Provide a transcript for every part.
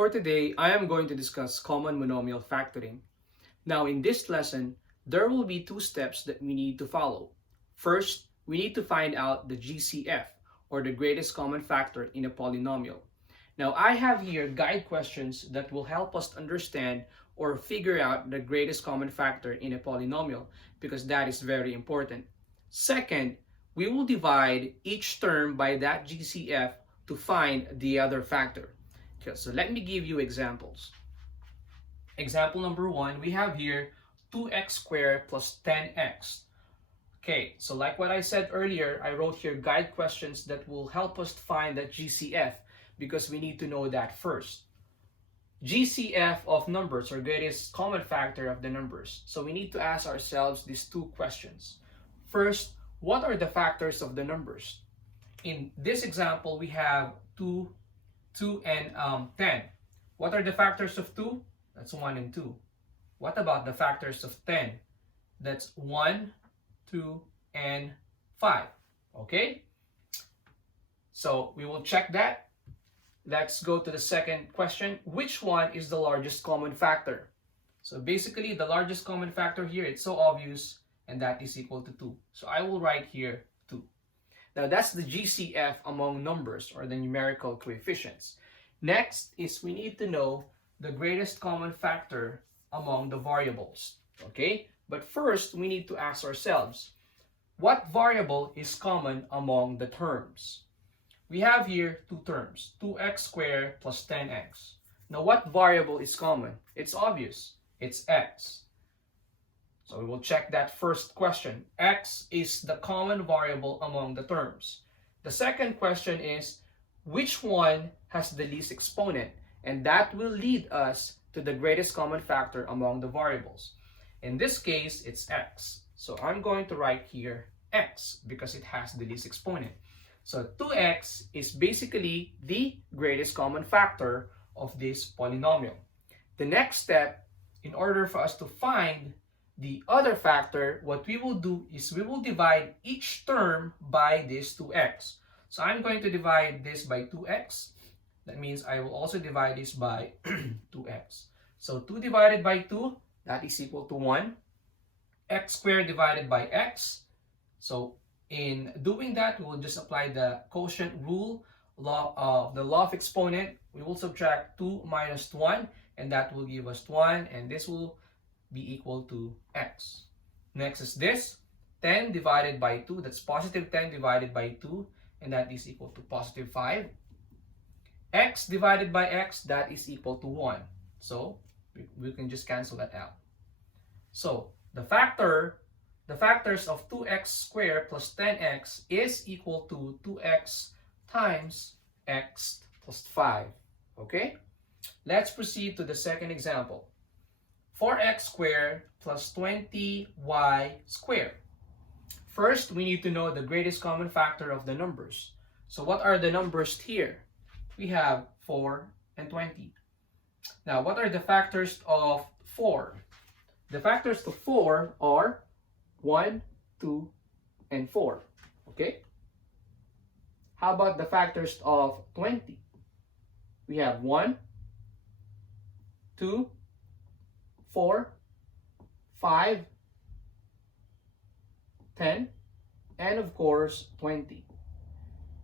for today, I am going to discuss common monomial factoring. Now, in this lesson, there will be two steps that we need to follow. First, we need to find out the GCF, or the greatest common factor in a polynomial. Now, I have here guide questions that will help us understand or figure out the greatest common factor in a polynomial, because that is very important. Second, we will divide each term by that GCF to find the other factor. Okay, so let me give you examples. Example number 1, we have here 2x squared plus 10x. Okay, so like what I said earlier, I wrote here guide questions that will help us find that GCF because we need to know that first. GCF of numbers, or greatest common factor of the numbers. So we need to ask ourselves these two questions. First, what are the factors of the numbers? In this example, we have 2 and 10. What are the factors of 2? That's 1 and 2. What about the factors of 10? That's 1, 2, and 5. Okay? So we will check that. Let's go to the second question. Which one is the largest common factor? So basically, the largest common factor here, it's so obvious, and that is equal to 2. So I will write here 2. Now that's the GCF among numbers, or the numerical coefficients. Next is we need to know the greatest common factor among the variables. Okay? But first, we need to ask ourselves, what variable is common among the terms? We have here two terms, 2x squared plus 10x. Now what variable is common? It's obvious, it's x. So we will check that first question. X is the common variable among the terms. The second question is, which one has the least exponent? And that will lead us to the greatest common factor among the variables. In this case, it's x. So I'm going to write here x because it has the least exponent. So 2x is basically the greatest common factor of this polynomial. The next step, in order for us to find the other factor, what we will do is we will divide each term by this 2x. So I'm going to divide this by 2x. That means I will also divide this by 2x. So 2 divided by 2, that is equal to 1. X squared divided by x. So in doing that, we will just apply the quotient rule, the law of exponent. We will subtract 2 minus 1, and that will give us 1, and this will be equal to x. Next is this, 10 divided by 2, that's positive 10 divided by 2, and that is equal to positive 5. X divided by x, that is equal to 1. So we can just cancel that out. So the factors of 2x squared plus 10x is equal to 2x times x plus 5. Okay? Let's proceed to the second example. 4x squared plus 20y squared. First, we need to know the greatest common factor of the numbers. So what are the numbers here? We have 4 and 20. Now, what are the factors of 4? The factors of 4 are 1, 2, and 4. Okay? How about the factors of 20? We have 1, 2, 4, 5, 10, and of course 20.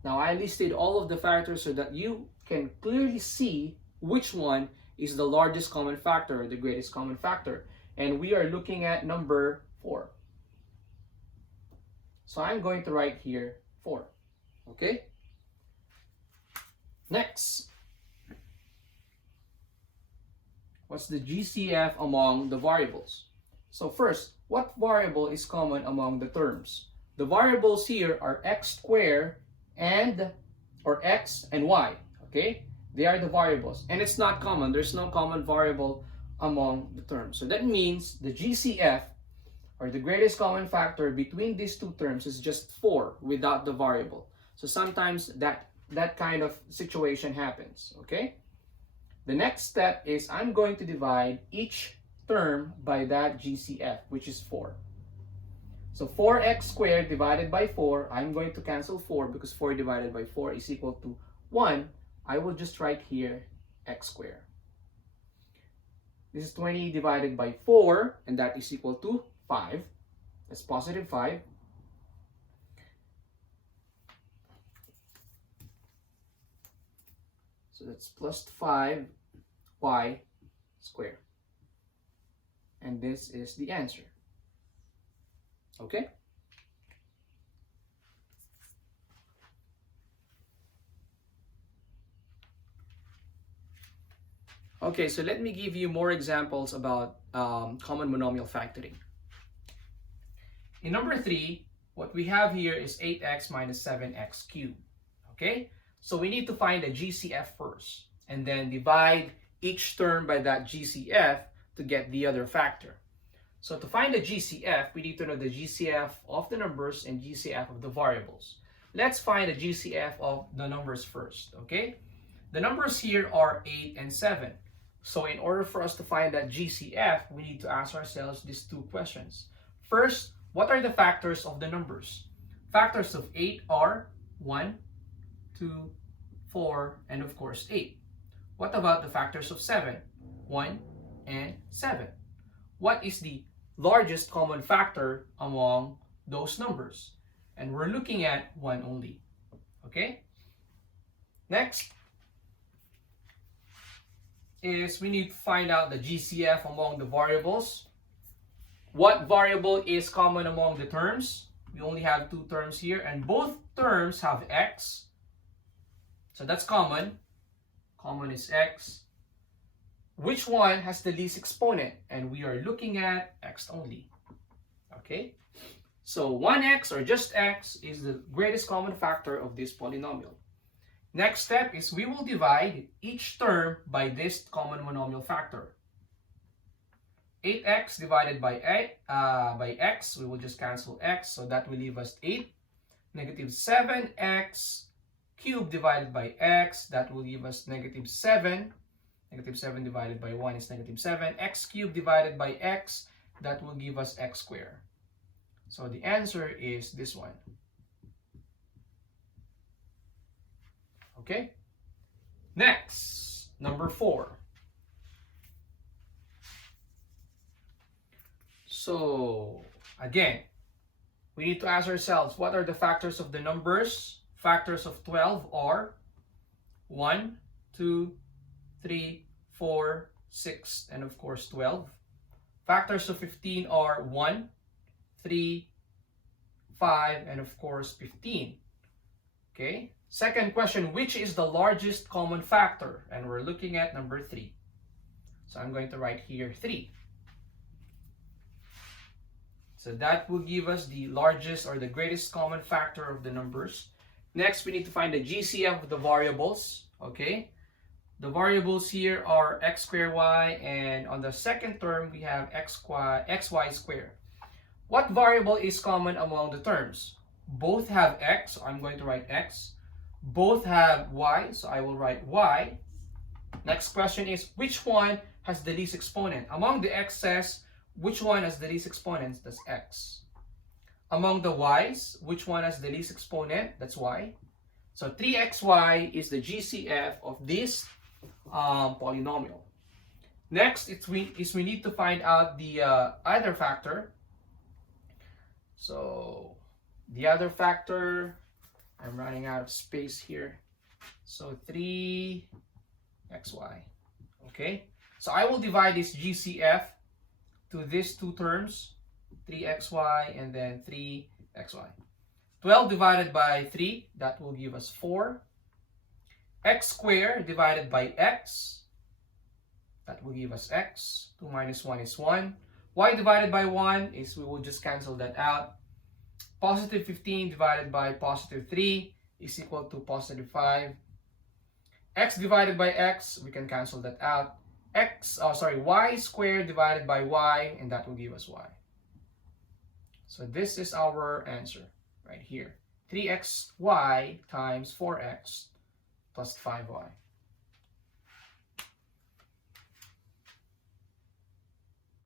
Now I listed all of the factors so that you can clearly see which one is the largest common factor, or the greatest common factor. And we are looking at number 4. So I'm going to write here 4. Okay? Next. What's the GCF among the variables? So first, what variable is common among the terms? The variables here are x squared or x and y. Okay? They are the variables. And it's not common. There's no common variable among the terms. So that means the GCF, or the greatest common factor between these two terms, is just 4 without the variable. So sometimes that kind of situation happens. Okay? The next step is I'm going to divide each term by that GCF, which is 4. So 4x squared divided by 4, I'm going to cancel 4 because 4 divided by 4 is equal to 1. I will just write here x squared. This is 20 divided by 4, and that is equal to 5. That's positive 5. So that's plus 5y squared. And this is the answer. Okay? Okay, so let me give you more examples about common monomial factoring. In number 3, what we have here is 8x minus 7x cubed. Okay? So we need to find the GCF first, and then divide each term by that GCF to get the other factor. So to find the GCF, we need to know the GCF of the numbers and GCF of the variables. Let's find the GCF of the numbers first, okay? The numbers here are 8 and 7. So in order for us to find that GCF, we need to ask ourselves these two questions. First, what are the factors of the numbers? Factors of 8 are 1, 2, 4, and of course 8. What about the factors of 7? 1 and 7. What is the largest common factor among those numbers? And we're looking at 1 only. Okay? Next is we need to find out the GCF among the variables. What variable is common among the terms? We only have 2 terms here, and both terms have x. So that's common. Common is x. Which one has the least exponent? And we are looking at x only. Okay? So 1x or just x is the greatest common factor of this polynomial. Next step is we will divide each term by this common monomial factor. 8x divided by x, we will just cancel x, so that will leave us 8. Negative 7x cubed divided by x, that will give us negative 7. Negative 7 divided by 1 is negative 7. X cubed divided by x, that will give us x squared. So the answer is this one. Okay? Next, number 4. So, again, we need to ask ourselves, what are the factors of the numbers? Factors of 12 are 1, 2, 3, 4, 6, and of course 12. Factors of 15 are 1, 3, 5, and of course 15. Okay? Second question, which is the largest common factor? And we're looking at number 3. So I'm going to write here 3. So that will give us the largest or the greatest common factor of the numbers. Next, we need to find the GCF of the variables. Okay? The variables here are x squared y, and on the second term, we have xy squared. What variable is common among the terms? Both have x, so I'm going to write x. Both have y, so I will write y. Next question is, which one has the least exponent? Among the x's, which one has the least exponent? That's x. Among the y's, which one has the least exponent? That's y. So 3xy is the GCF of this polynomial. Next, we need to find out the other factor. So the other factor, I'm running out of space here. So 3xy. Okay? So I will divide this GCF to these two terms, 3xy and then 3xy. 12 divided by 3, that will give us 4. X squared divided by x, that will give us x. 2 minus 1 is 1. Y divided by 1 is, we will just cancel that out. Positive 15 divided by positive 3 is equal to positive 5. X divided by x, we can cancel that out. Y squared divided by y, and that will give us y. So this is our answer right here. 3xy times 4x plus 5y.